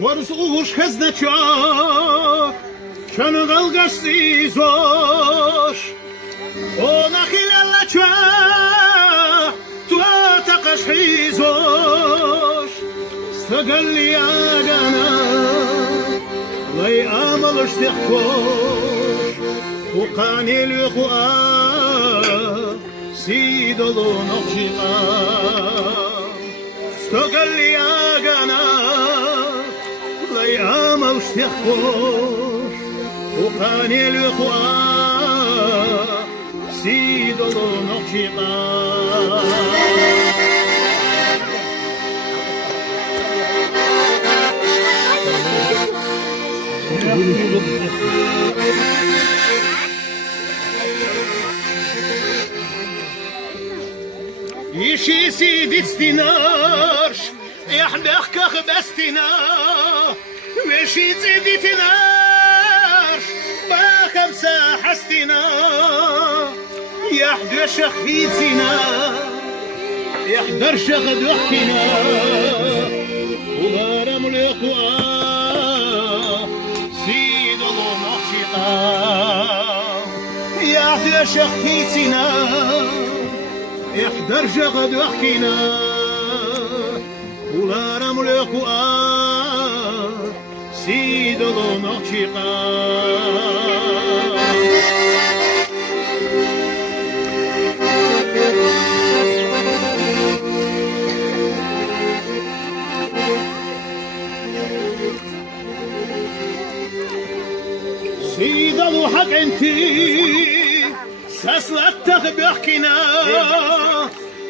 ورزقوش خزنچاک چن غلغسیزوش ona خلال چا تو تقش حیزوش استقل يا جانا لي امل اشتخوش وقاني الخوان سيدلو نقشقا استقل يا جانا لي امل اشتخوش وقاني الخوان سيدلو نقشقا يشي سيدي تستنارش يحدخ كخ بستنا مشي سيدي تنارش بخمسة حستنا يحضر شخيتنا يحضر شخد وحكنا وغارم الإخوة سيد الله مخشقا يحضر شخيتنا يحضر شخد وحكنا وغارم الإخوة سيد الله مخشقا سيدلو حق انتي سسلتك بحكينا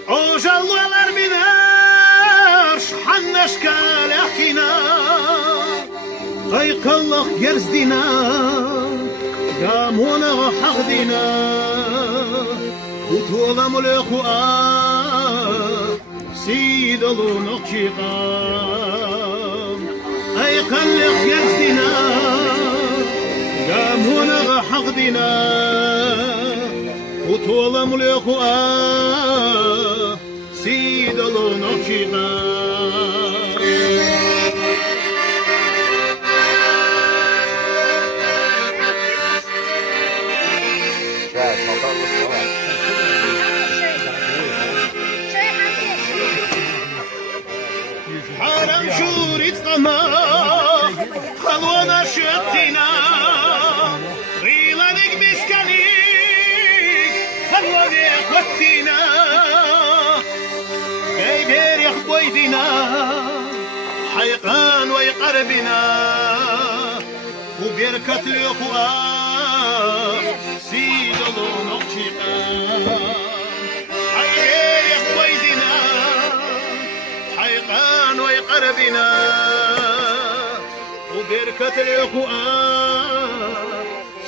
عجلو الارميناش حنش كال احكينا غيق الله يرزدنا قامونا حقدنا وطولا مليخوا سيدلو نقشقا غيق الله يرزدنا قامونا حقدنا وطول مليخوا سيدلو نقشقا حرم شوريت قما خلونا شتنا قتينا كيبير يخبويدنا حيقان ويقربنا وبركة الإخوة سيدلو نقشقا حيبير يخبويدنا حيقان ويقربنا وبركة الإخوة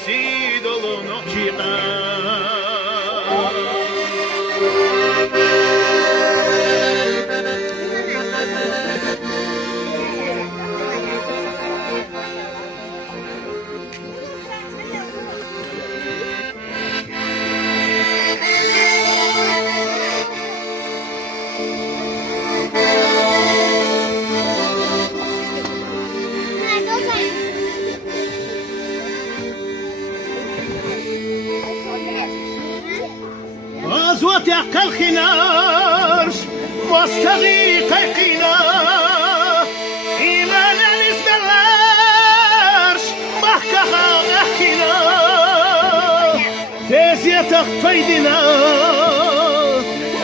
سيدلو نقشقا غزوة يحكى الخنارش مستغيق القنا إيمان الاسبلارش محكها احكنا تيزي تخفيدنا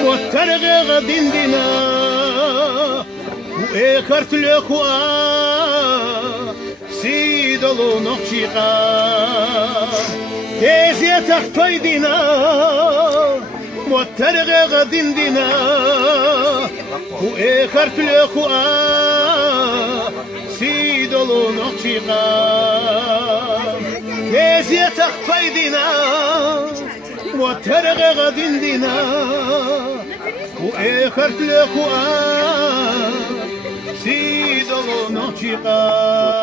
والترغي غدندنا وإيكرت الأخوة سيدلو نقشقا تيزي تخفيدنا والترغي غدندنا وإيكرت الأخوة سيدلو نقشقا تيزي تخفيدنا والترغي غدندنا وإيكرت الأخوة سيدلو نقشقا